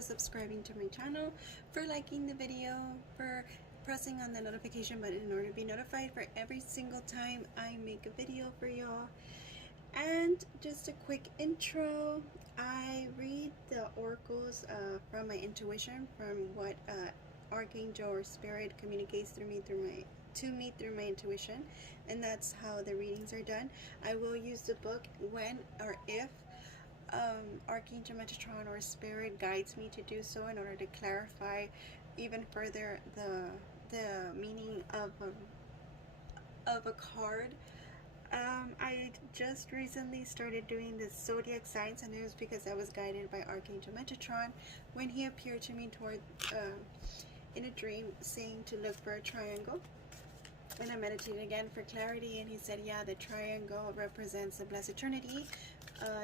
for subscribing to my channel, for liking the video, for pressing on the notification button in order to be notified for every single time I make a video for y'all. And just a quick intro, I read the oracles from my intuition, from what Archangel or Spirit communicates to me through my intuition, and that's how the readings are done. I will use the book when or if Archangel Metatron or Spirit guides me to do so, in order to clarify even further the meaning of a card. I just recently started doing the zodiac signs, and it was because I was guided by Archangel Metatron when he appeared to me in a dream, saying to look for a triangle. And I meditated again for clarity, and he said, yeah, the triangle represents the Blessed Trinity.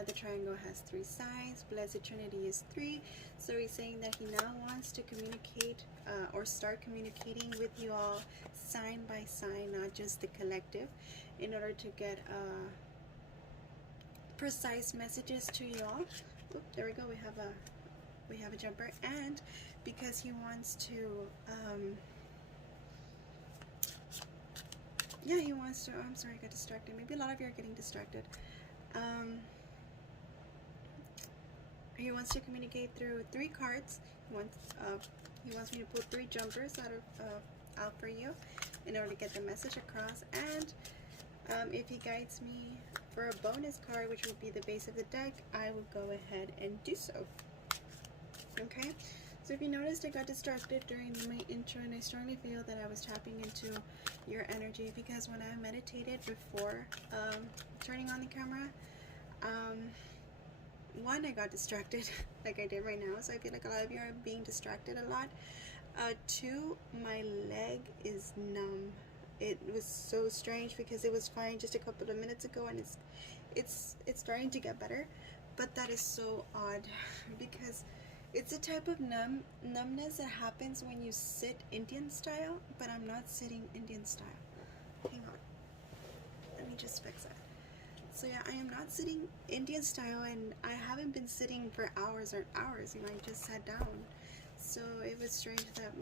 The triangle has 3 sides. Blessed Trinity is 3. So he's saying that he now wants to communicate or start communicating with you all sign by sign, not just the collective, in order to get precise messages to you all. Oop, there we go. We have a jumper, and because he wants to yeah, he wants to, oh, I'm sorry, I got distracted. Maybe a lot of you are getting distracted. He wants to communicate through 3 cards. He wants me to pull 3 jumpers out for you in order to get the message across. And if he guides me for a bonus card, which would be the base of the deck, I will go ahead and do so. Okay? So if you noticed, I got distracted during my intro, and I strongly feel that I was tapping into your energy, because when I meditated before turning on the camera, one, I got distracted like I did right now, so I feel like a lot of you are being distracted a lot. 2, my leg is numb. It was so strange because it was fine just a couple of minutes ago, and it's starting to get better, but that is so odd because it's a type of numbness that happens when you sit Indian style, but I'm not sitting Indian style. Hang on. Let me just fix that. So yeah, I am not sitting Indian style, and I haven't been sitting for hours or hours. You know, I just sat down. So it was strange that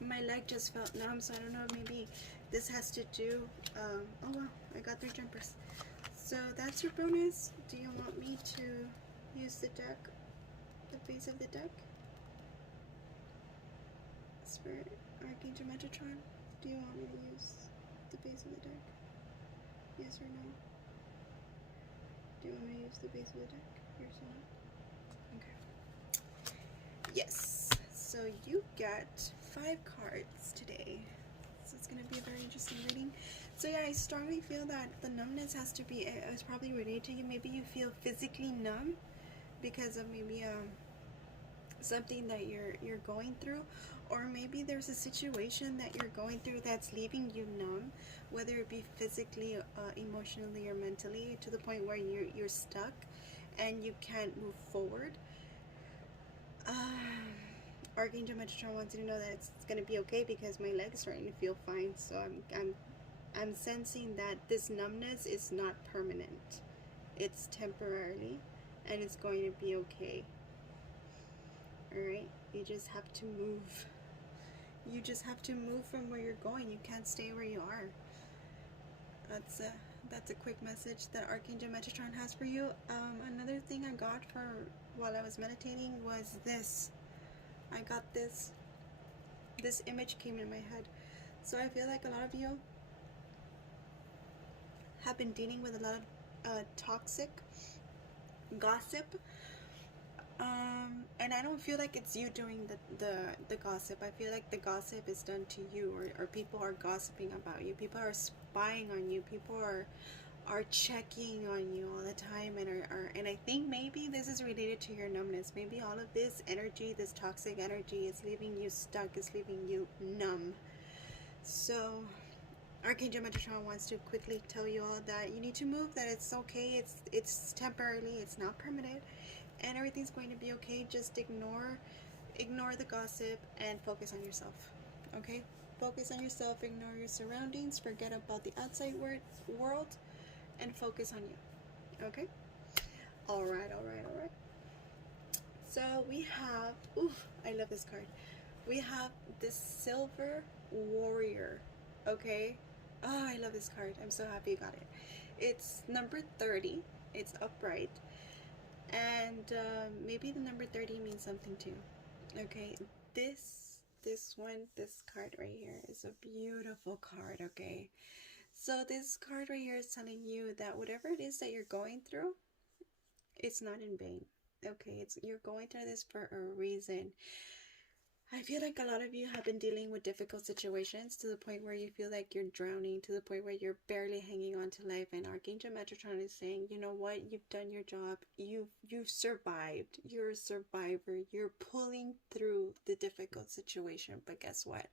my leg just felt numb. So I don't know, maybe this has to do, oh wow, I got 3 jumpers. So that's your bonus. Do you want me to use the deck? The base of the deck? Spirit, Archangel Metatron, do you want me to use the base of the deck? Yes or no? Do you want me to use the base of the deck? Yes or no? Okay. Yes. So you get 5 cards today. So it's going to be a very interesting reading. So yeah, I strongly feel that the numbness has to be, it's probably related to you. Maybe you feel physically numb because of maybe something that you're going through, or maybe there's a situation that you're going through that's leaving you numb, whether it be physically, emotionally, or mentally, to the point where you're stuck and you can't move forward. Archangel Metatron wants you to know that it's gonna be okay, because my leg is starting to feel fine. So I'm sensing that this numbness is not permanent. It's temporarily, and it's going to be okay. Alright, you just have to move. You just have to move from where you're going. You can't stay where you are. That's a quick message that Archangel Metatron has for you. Another thing I got for while I was meditating was this. I got this image came in my head. So I feel like a lot of you have been dealing with a lot of toxic gossip. And I don't feel like it's you doing the gossip. I feel like the gossip is done to you, or people are gossiping about you. People are spying on you. People are checking on you all the time, and I think maybe this is related to your numbness. Maybe all of this energy, this toxic energy, is leaving you stuck, is leaving you numb. So Archangel Metatron wants to quickly tell you all that you need to move, that it's okay, it's temporarily, it's not permanent, and everything's going to be okay. Just ignore the gossip and focus on yourself. Okay? Focus on yourself, ignore your surroundings, forget about the outside world, and focus on you. Okay? Alright. So we have, oof, I love this card. We have this Silver Warrior, okay? Oh, I love this card. I'm so happy you got it. It's number 30. It's upright. And maybe the number 30 means something too. Okay, this card right here is a beautiful card, okay? So this card right here is telling you that whatever it is that you're going through, it's not in vain. Okay, you're going through this for a reason. I feel like a lot of you have been dealing with difficult situations to the point where you feel like you're drowning, to the point where you're barely hanging on to life. And Archangel Metatron is saying, you know what? You've done your job. You've survived. You're a survivor. You're pulling through the difficult situation. But guess what?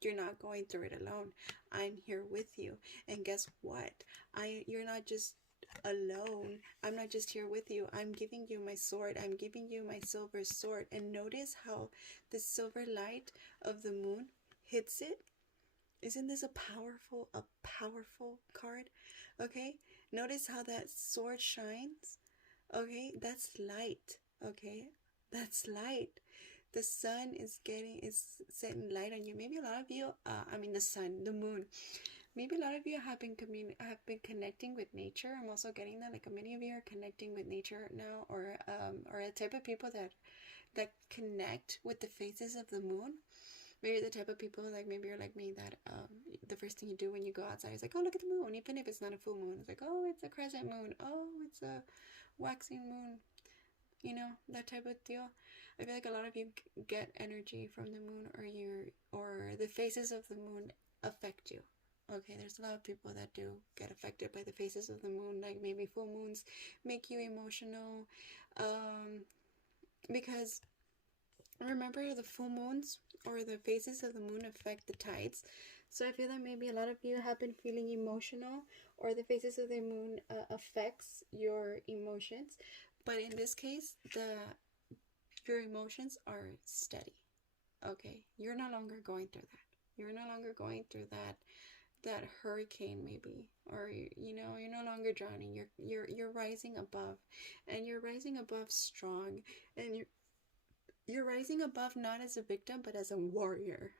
You're not going through it alone. I'm here with you. And guess what? You're not just alone. I'm not just here with you. I'm giving you my sword. I'm giving you my silver sword. And notice how the silver light of the moon hits it. Isn't this a powerful card? Okay, notice how that sword shines. Okay, that's light. Okay, that's light. The sun is setting light on you. Maybe a lot of you, the moon. Maybe a lot of you have been connecting with nature. I'm also getting that like many of you are connecting with nature now, or a type of people that connect with the phases of the moon. Maybe the type of people like maybe you're like me that the first thing you do when you go outside is like, oh, look at the moon, even if it's not a full moon. It's like, oh, it's a crescent moon. Oh, it's a waxing moon. You know, that type of deal. I feel like a lot of you get energy from the moon, or the phases of the moon affect you. Okay, there's a lot of people that do get affected by the phases of the moon. Like maybe full moons make you emotional, because remember the full moons or the phases of the moon affect the tides. So I feel that maybe a lot of you have been feeling emotional, or the phases of the moon affects your emotions. But in this case, your emotions are steady. Okay, you're no longer going through that. You're no longer going through that hurricane maybe, or you're no longer drowning. You're rising above, and you're rising above strong, and you're rising above not as a victim but as a warrior.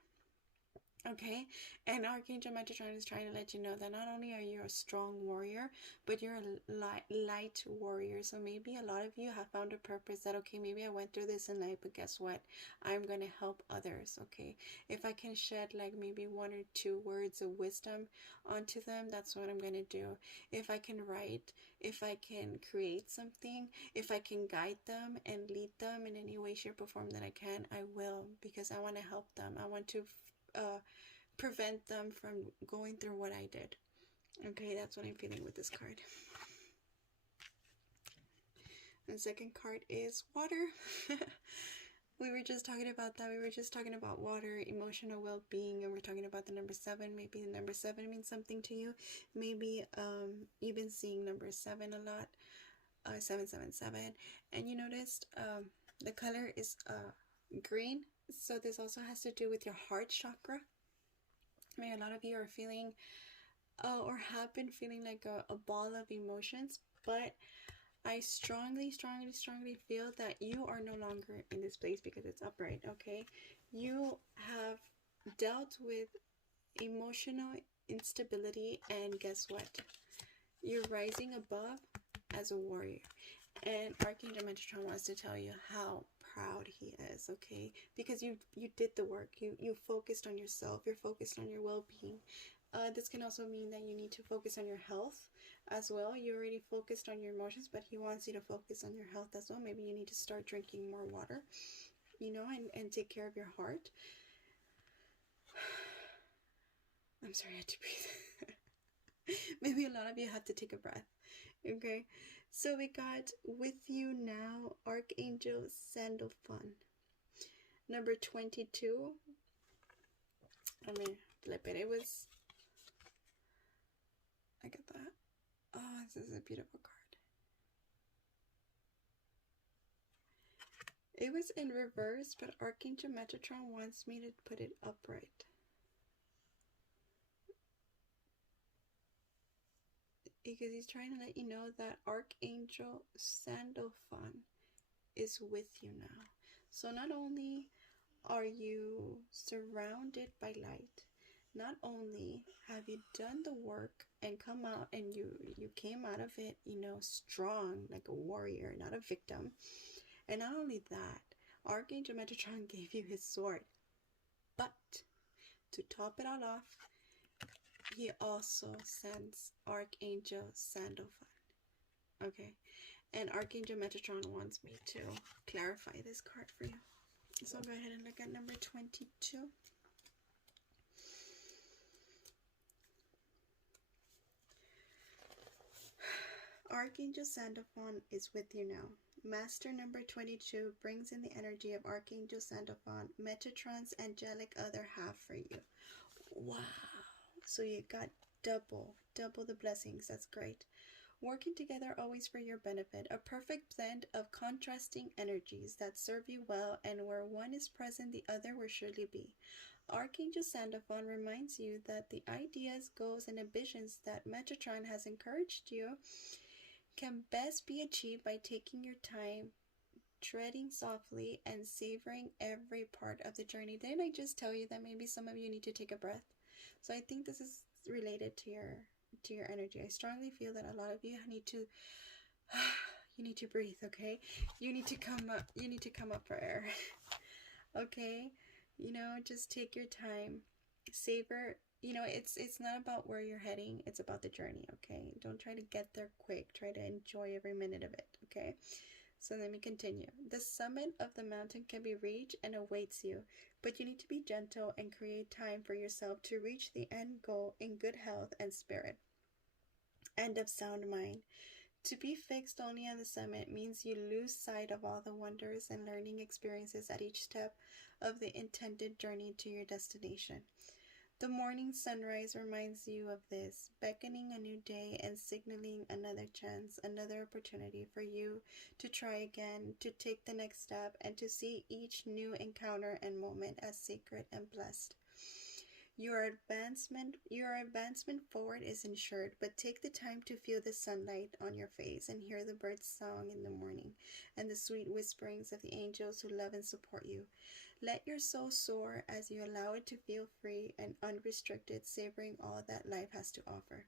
Okay, and Archangel Metatron is trying to let you know that not only are you a strong warrior, but you're a light warrior. So maybe a lot of you have found a purpose that, okay, maybe I went through this in life, but guess what? I'm going to help others, okay? If I can shed like maybe 1 or 2 words of wisdom onto them, that's what I'm going to do. If I can write, if I can create something, if I can guide them and lead them in any way, shape, or form that I can, I will, because I want to help them. I want to prevent them from going through what I did. Okay, that's what I'm feeling with this card. The second card is water. We were just talking about that. We were just talking about water, emotional well-being, and we're talking about the number 7. Maybe the number 7 means something to you. Maybe you've been seeing number 7 a lot. 777. And you noticed the color is green. So this also has to do with your heart chakra. I mean, a lot of you are feeling or have been feeling like a ball of emotions, but I strongly feel that you are no longer in this place because it's upright, okay? You have dealt with emotional instability, and guess what? You're rising above as a warrior. And Archangel Metatron wants to tell you how proud he is, okay? Because you did the work. You focused on yourself. You're focused on your well-being. This can also mean that you need to focus on your health as well. You already focused on your emotions, but he wants you to focus on your health as well. Maybe you need to start drinking more water, you know, and take care of your heart. I'm sorry, I had to breathe. Maybe a lot of you have to take a breath. Okay, so we got with you now Archangel Sandalphon, number 22. I got that. Oh, this is a beautiful card. It was in reverse, but Archangel Metatron wants me to put it upright. Because he's trying to let you know that Archangel Sandalphon is with you now. So not only are you surrounded by light, not only have you done the work and come out and you came out of it, strong like a warrior, not a victim. And not only that, Archangel Metatron gave you his sword. But to top it all off, he also sends Archangel Sandalphon. Okay, and Archangel Metatron wants me to clarify this card for you. So go ahead and look at number 22. Archangel Sandalphon is with you now. Master number 22 brings in the energy of Archangel Sandalphon, Metatron's angelic other half for you. Wow. So you got double the blessings. That's great. Working together always for your benefit. A perfect blend of contrasting energies that serve you well, and where one is present, the other will surely be. Archangel Sandalphon reminds you that the ideas, goals, and ambitions that Metatron has encouraged you can best be achieved by taking your time, treading softly, and savoring every part of the journey. Didn't I just tell you that maybe some of you need to take a breath? So I think this is related to your energy. I strongly feel that a lot of you need to breathe, okay? You need to come up for air. Okay? Just take your time. Savor. It's not about where you're heading, it's about the journey, okay? Don't try to get there quick. Try to enjoy every minute of it, okay? So let me continue. The summit of the mountain can be reached and awaits you, but you need to be gentle and create time for yourself to reach the end goal in good health and spirit, and of sound mind. To be fixed only on the summit means you lose sight of all the wonders and learning experiences at each step of the intended journey to your destination. The morning sunrise reminds you of this, beckoning a new day and signaling another chance, another opportunity for you to try again, to take the next step, and to see each new encounter and moment as sacred and blessed. Your advancement forward is ensured, but take the time to feel the sunlight on your face and hear the birds' song in the morning and the sweet whisperings of the angels who love and support you. Let your soul soar as you allow it to feel free and unrestricted, savoring all that life has to offer.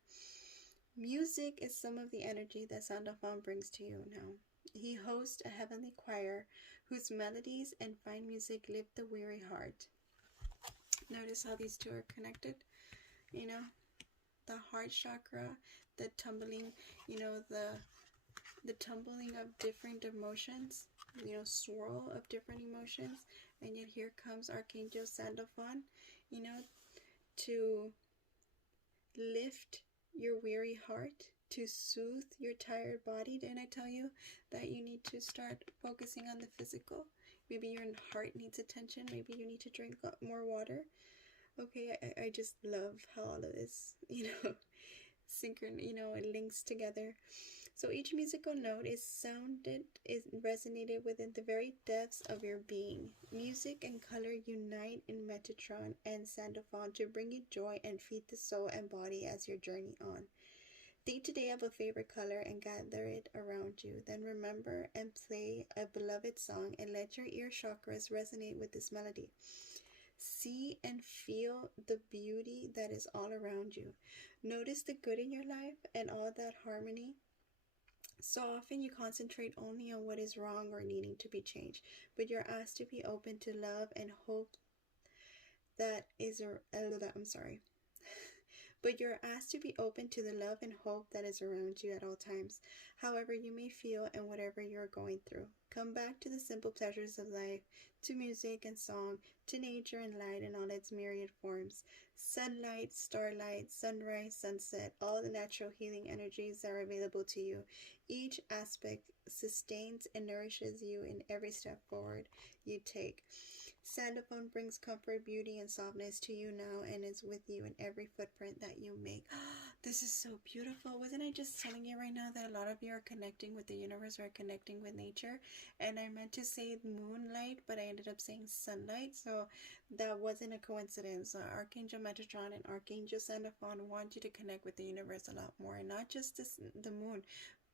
Music is some of the energy that Sandalphon brings to you now. He hosts a heavenly choir whose melodies and fine music lift the weary heart. Notice how these two are connected, the heart chakra, the tumbling, the tumbling of different emotions, swirl of different emotions. And yet here comes Archangel Sandalphon, to lift your weary heart, to soothe your tired body. Didn't I tell you that you need to start focusing on the physical? Maybe your heart needs attention. Maybe you need to drink more water. Okay, I just love how all of this, it links together. So each musical note is resonated within the very depths of your being. Music and color unite in Metatron and Sandalphon to bring you joy and feed the soul and body as you journey on. Think today of a favorite color and gather it around you. Then remember and play a beloved song and let your ear chakras resonate with this melody. See and feel the beauty that is all around you. Notice the good in your life and all that harmony. So often you concentrate only on what is wrong or needing to be changed, but you're asked to be open to love and hope But you're asked to be open to the love and hope that is around you at all times, however you may feel and whatever you're going through. Come back to the simple pleasures of life, to music and song, to nature and light in all its myriad forms. Sunlight, starlight, sunrise, sunset, all the natural healing energies that are available to you. Each aspect sustains and nourishes you in every step forward you take. Sandalphon brings comfort, beauty, and softness to you now and is with you in every footprint that you make. This is so beautiful. Wasn't I just telling you right now that a lot of you are connecting with the universe or connecting with nature? And I meant to say moonlight, but I ended up saying sunlight. So that wasn't a coincidence. Archangel Metatron and Archangel Sandalphon want you to connect with the universe a lot more. And not just the moon,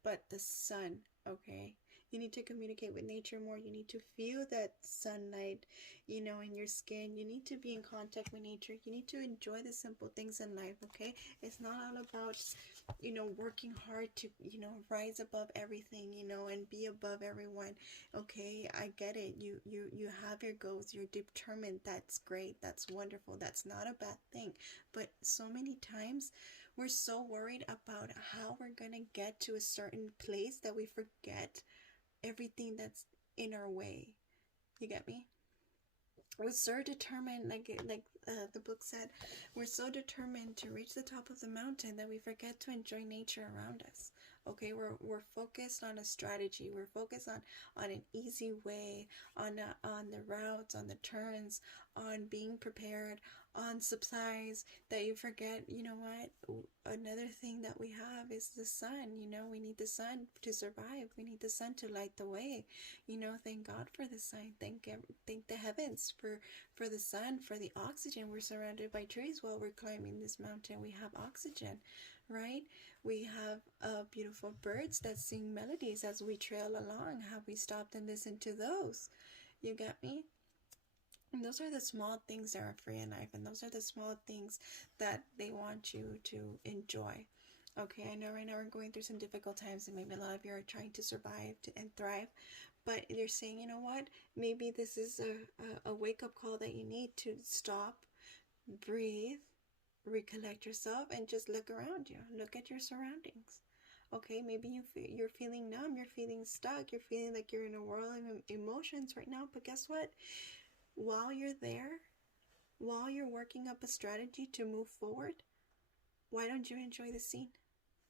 but the sun, okay? You need to communicate with nature more. You need to feel that sunlight, you know, in your skin. You need to be in contact with nature. You need to enjoy the simple things in life, okay? It's not all about, you know, working hard to, you know, rise above everything, you know, and be above everyone. Okay, I get it. You have your goals. You're determined. That's great. That's wonderful. That's not a bad thing. But so many times we're so worried about how we're going to get to a certain place that we forget everything that's in our way. You get me? We're so determined, like the book said, we're so determined to reach the top of the mountain that we forget to enjoy nature around us. Okay, we're focused on a strategy. We're focused on an easy way, on the routes, on the turns, on being prepared, on supplies, that you forget, you know what, another thing that we have is the sun. You know, we need the sun to survive. We need the sun to light the way. You know, thank God for the sun. Thank the heavens for the sun, for the oxygen. We're surrounded by trees while we're climbing this mountain. We have oxygen, right? We have beautiful birds that sing melodies as we trail along. Have we stopped and listened to those? You got me? And those are the small things that are free in life, and those are the small things that they want you to enjoy. Okay, I know right now we're going through some difficult times, and maybe a lot of you are trying to survive and thrive, but you're saying, you know what, maybe this is a wake-up call that you need to stop, breathe, recollect yourself, and just look around you. Look at your surroundings. Okay, maybe you're feeling numb, you're feeling stuck, you're feeling like you're in a whirl of emotions right now, but guess what? While you're there, while you're working up a strategy to move forward, why don't you enjoy the scene?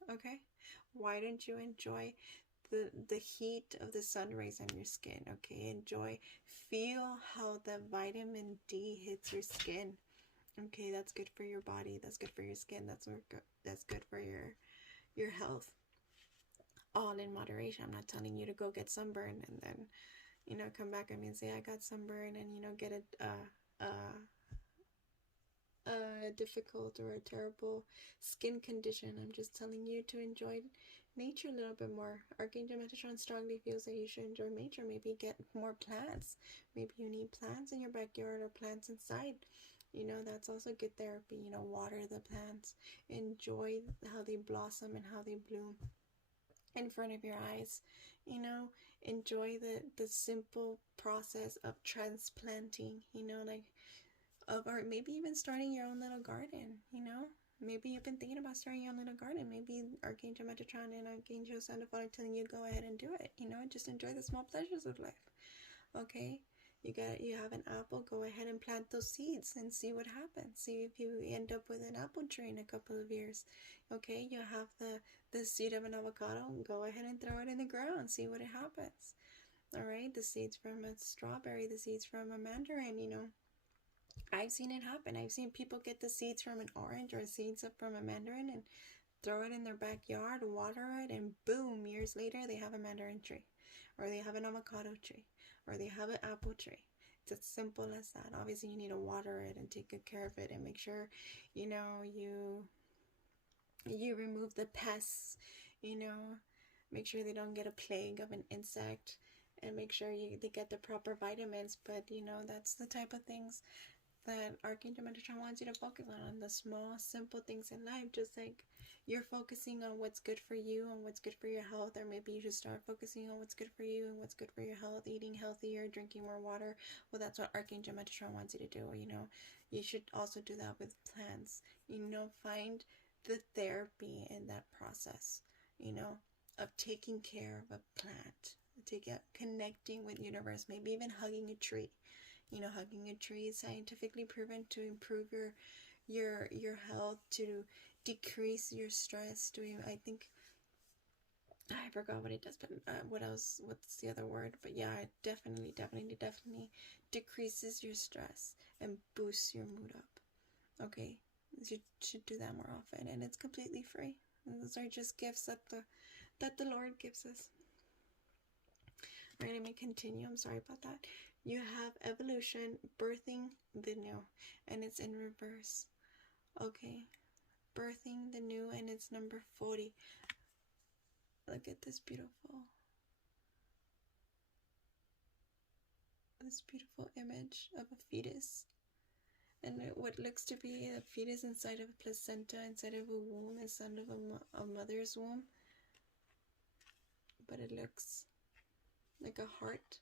Okay? Why don't you enjoy the heat of the sun rays on your skin? Okay? Enjoy, feel how the vitamin D hits your skin. Okay, that's good for your body. That's good for your skin. That's good for your health. All in moderation. I'm not telling you to go get sunburn and then, you know, come back at me and say I got sunburn and, you know, get a difficult or a terrible skin condition. I'm just telling you to enjoy nature a little bit more. Archangel Metatron strongly feels that you should enjoy nature. Maybe get more plants. Maybe you need plants in your backyard or plants inside. You know, that's also good therapy. You know, water the plants. Enjoy how they blossom and how they bloom in front of your eyes. You know, enjoy the simple process of transplanting, you know, like or maybe even starting your own little garden. You know, maybe you've been thinking about starting your own little garden. Maybe Archangel Metatron and Archangel Sandoval are telling you go ahead and do it. You know, just enjoy the small pleasures of life. Okay, you have an apple, go ahead and plant those seeds and see what happens. See if you end up with an apple tree in a couple of years. Okay, you have the seed of an avocado, go ahead and throw it in the ground, see what happens. All right, the seeds from a strawberry, the seeds from a mandarin, you know, I've seen it happen. I've seen people get the seeds from an orange or seeds from a mandarin and throw it in their backyard, water it, and boom, years later they have a mandarin tree, or they have an avocado tree, or they have an apple tree. It's as simple as that. Obviously, you need to water it and take good care of it and make sure, you know, you remove the pests, you know, make sure they don't get a plague of an insect, and make sure they get the proper vitamins. But, you know, that's the type of things that Archangel Metatron wants you to focus on the small, simple things in life. Just like you're focusing on what's good for you and what's good for your health, or maybe you should start focusing on what's good for you and what's good for your health, eating healthier, drinking more water. Well, that's what Archangel Metatron wants you to do. You know, you should also do that with plants. You know, find the therapy in that process, you know, of taking care of a plant, connecting with universe, maybe even hugging a tree. You know, hugging a tree is scientifically proven to improve your health, to decrease your stress. I think I forgot what it does, but what's the other word? But yeah, it definitely decreases your stress and boosts your mood up. Okay, you should do that more often, and it's completely free. And those are just gifts that the Lord gives us. All right, let me continue. I'm sorry about that. You have evolution, birthing the new, and it's in reverse. Okay, birthing the new, and it's number 40. Look at this beautiful this beautiful image of a fetus. And what looks to be a fetus inside of a placenta, inside of a womb, inside of a mother's womb. But it looks like a heart.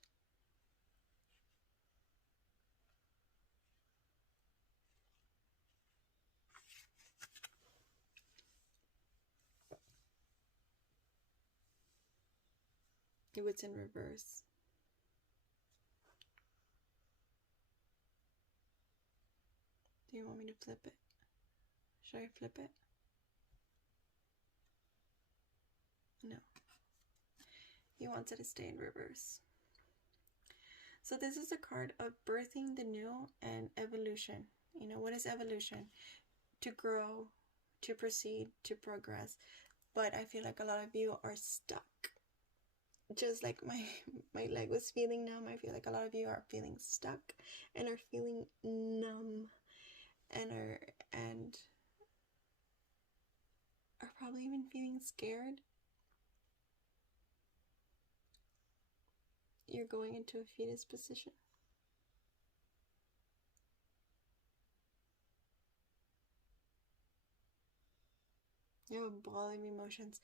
It was in reverse. Do you want me to flip it? Should I flip it? No. He wants it to stay in reverse. So this is a card of birthing the new and evolution. You know, what is evolution? To grow, to proceed, to progress. But I feel like a lot of you are stuck. Just like my leg was feeling numb, I feel like a lot of you are feeling stuck and are feeling numb and are probably even feeling scared. You're going into a fetus position. You have a ball of emotions.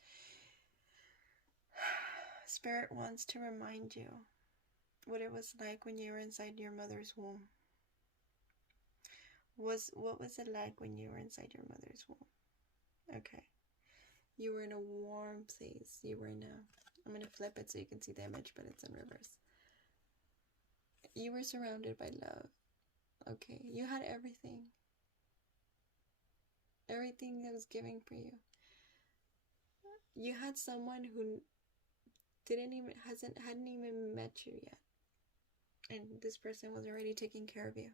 Spirit wants to remind you what it was like when you were inside your mother's womb. What was it like when you were inside your mother's womb? Okay. You were in a warm place. You were in a... I'm going to flip it so you can see the image, but it's in reverse. You were surrounded by love. Okay. You had everything. Everything that was given for you. You had someone who hadn't even met you yet. And this person was already taking care of you.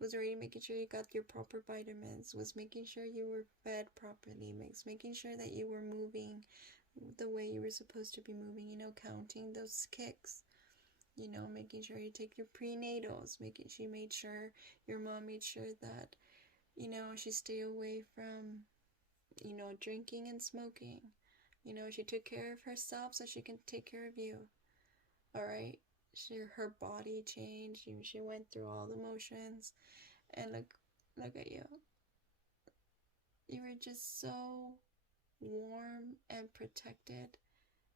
Was already making sure you got your proper vitamins, was making sure you were fed properly, making sure that you were moving the way you were supposed to be moving, you know, counting those kicks, you know, making sure you take your prenatals, your mom made sure that, you know, she stay away from, you know, drinking and smoking. You know, she took care of herself so she can take care of you. Alright? Her body changed. She went through all the motions. And look at you. You were just so warm and protected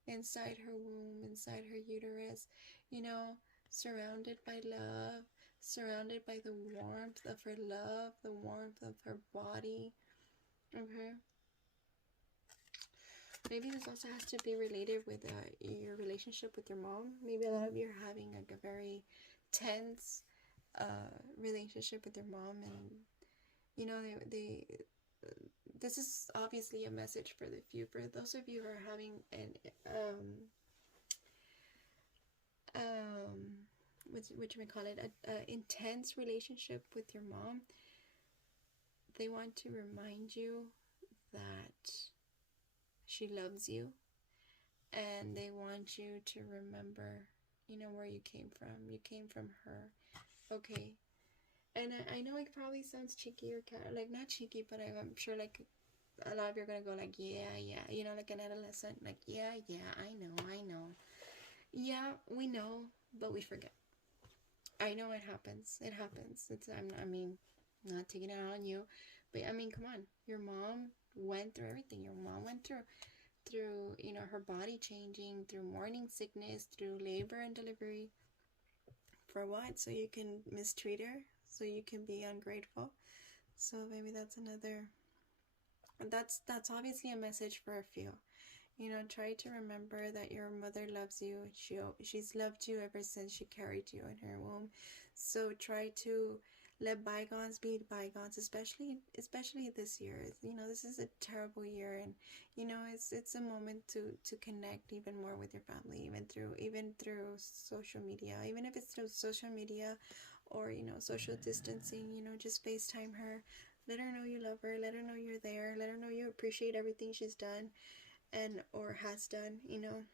inside her womb, inside her uterus. You know, surrounded by love, surrounded by the warmth of her love, the warmth of her body. Okay? Maybe this also has to be related with your relationship with your mom. Maybe a lot of you are having like a very tense relationship with your mom, and you know this is obviously a message for the few. For those of you who are having an what you may call it, a intense relationship with your mom, they want to remind you that she loves you, and they want you to remember, you know, where you came from. You came from her. Okay. And I know it probably sounds cheeky or kind of, like, not cheeky, but I'm sure like a lot of you are gonna go like, yeah, you know, like an adolescent, like, yeah, I know. Yeah, we know, but we forget. I know it happens. It happens. I mean, not taking it out on you, but I mean, come on. Your mom went through everything. Your mom went through, you know, her body changing, through morning sickness, through labor and delivery. For what? So you can mistreat her? So you can be ungrateful? So maybe that's another... That's obviously a message for a few. You know, try to remember that your mother loves you. She's loved you ever since she carried you in her womb. So try to let bygones be bygones, especially this year. You know, this is a terrible year, and you know, it's a moment to connect even more with your family, even through social media. Even if it's through social media or, you know, social distancing, you know, just FaceTime her. Let her know you love her. Let her know you're there. Let her know you appreciate everything she's done and or has done, you know.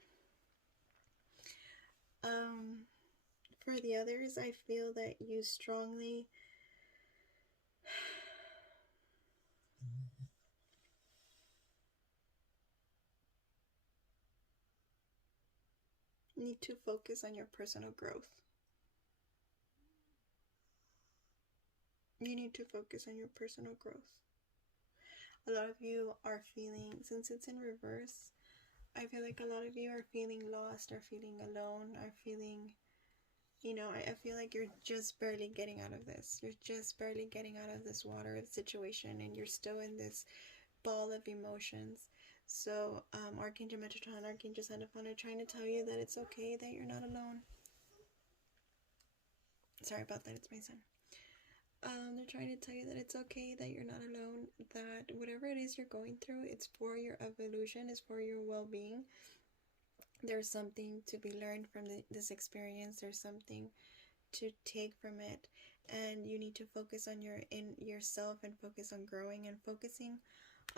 For the others, I feel that you strongly need to focus on your personal growth. You need to focus on your personal growth. A lot of you are feeling, since it's in reverse, I feel like a lot of you are feeling lost, are feeling alone, are feeling, you know, I feel like you're just barely getting out of this. You're just barely getting out of this water situation, and you're still in this ball of emotions. So, Archangel Metatron, Archangel Xenophon are trying to tell you that it's okay, that you're not alone. Sorry about that, it's my son. They're trying to tell you that it's okay, that you're not alone, that whatever it is you're going through, it's for your evolution, it's for your well-being. There's something to be learned from this experience. There's something to take from it, and you need to focus on yourself and focus on growing and focusing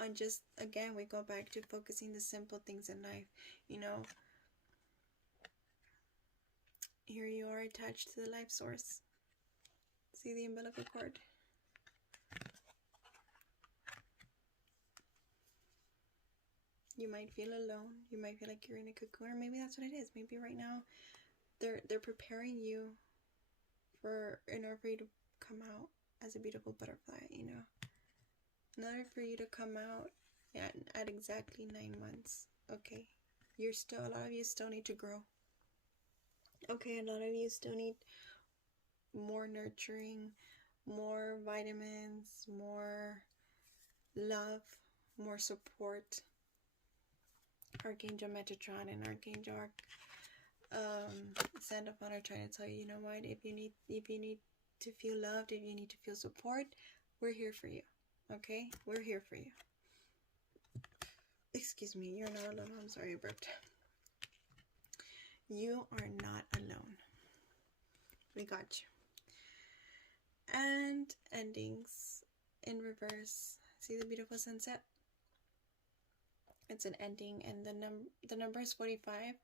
on just, again, we go back to focusing the simple things in life. You know, here you are attached to the life source. See the umbilical cord? You might feel alone. You might feel like you're in a cocoon, or maybe that's what it is. Maybe right now they're preparing you in order for you to come out as a beautiful butterfly, you know. In order for you to come out at exactly 9 months. Okay. A lot of you still need to grow. Okay, a lot of you still need more nurturing, more vitamins, more love, more support. Archangel Metatron and Archangel Xenophon are trying to tell you, you know what, if you need to feel loved, if you need to feel support, we're here for you. Okay? We're here for you. Excuse me, you're not alone. I'm sorry I burped. You are not alone. We got you. And endings in reverse. See the beautiful sunset? It's an ending, and the number is 45.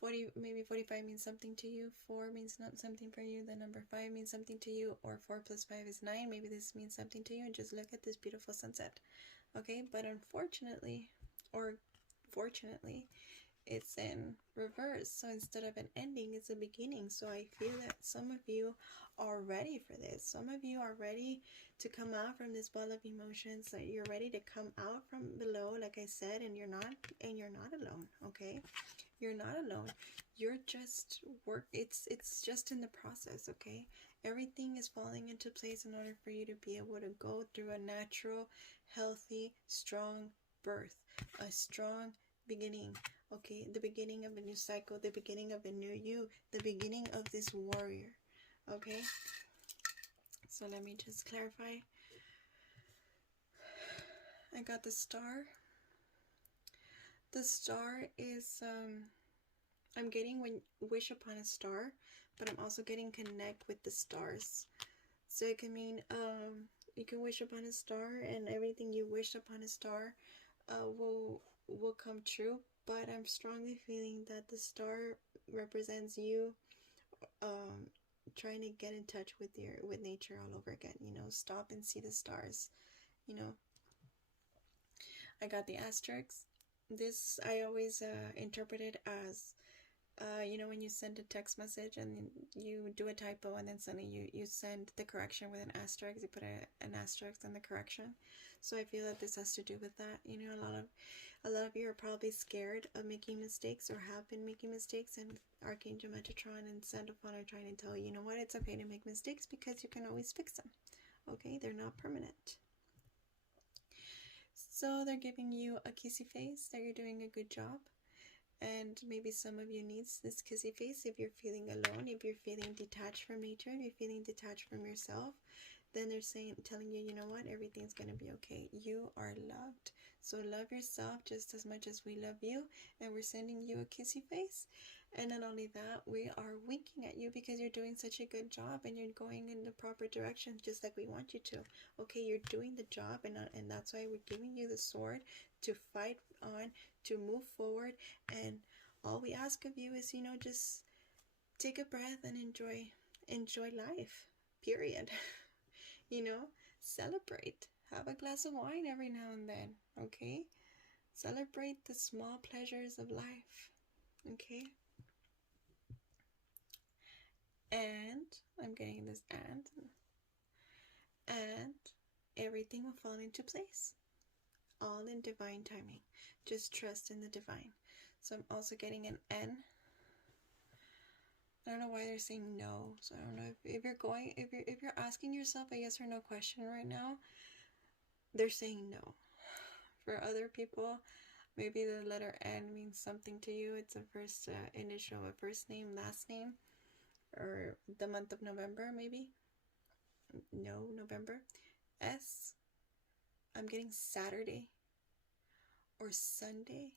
40, maybe 45 means something to you. 4 means not something for you. The number 5 means something to you, or 4 plus 5 is 9. Maybe this means something to you, and just look at this beautiful sunset. Okay, but unfortunately, or fortunately, it's in reverse. So instead of an ending, it's a beginning. So I feel that some of you are ready for this. Some of you are ready to come out from this ball of emotions. That you're ready to come out from below, like I said, and you're not alone. Okay, you're not alone. You're just it's just in the process. Okay, everything is falling into place in order for you to be able to go through a natural, healthy, strong birth, a strong beginning. Okay, the beginning of a new cycle, the beginning of a new you, the beginning of this warrior. Okay, so let me just clarify. I got the star. The star is I'm getting wish upon a star, but I'm also getting connect with the stars. So it can mean you can wish upon a star, and everything you wish upon a star will come true. But I'm strongly feeling that the star represents you trying to get in touch with nature all over again. You know, stop and see the stars. You know, I got the asterisk. This I always interpret it as you know, when you send a text message and you do a typo, and then suddenly you send the correction with an asterisk, you put an asterisk in the correction. So I feel that this has to do with that. You know, a lot of you are probably scared of making mistakes, or have been making mistakes, and Archangel Metatron and Xenophon are trying to tell you, you know what, it's okay to make mistakes because you can always fix them. Okay, they're not permanent. So they're giving you a kissy face, that you're doing a good job. And maybe some of you needs this kissy face if you're feeling alone, if you're feeling detached from nature, if you're feeling detached from yourself. Then they're telling you, you know what, everything's going to be okay. You are loved. So love yourself just as much as we love you. And we're sending you a kissy face. And not only that, we are winking at you because you're doing such a good job and you're going in the proper direction just like we want you to. Okay, you're doing the job, and that's why we're giving you the sword to fight on, to move forward. And all we ask of you is, you know, just take a breath and enjoy life, period. You know, celebrate. Have a glass of wine every now and then, okay? Celebrate the small pleasures of life, okay? And I'm getting this everything will fall into place. All in divine timing. Just trust in the divine. So I'm also getting an N. I don't know why they're saying no. So I don't know if you're asking yourself a yes or no question right now, they're saying no. For other people, maybe the letter N means something to you. It's a first initial of a first name, last name, or the month of November, maybe. No, November. S, I'm getting Saturday or Sunday.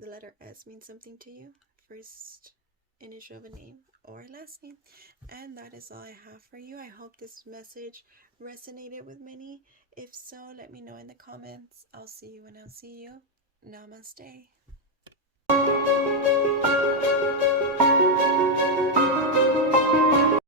The letter S means something to you. First initial of a name or last name. And that is all I have for you. I hope this message resonated with many. If so, let me know in the comments. I'll see you when I'll see you. Namaste.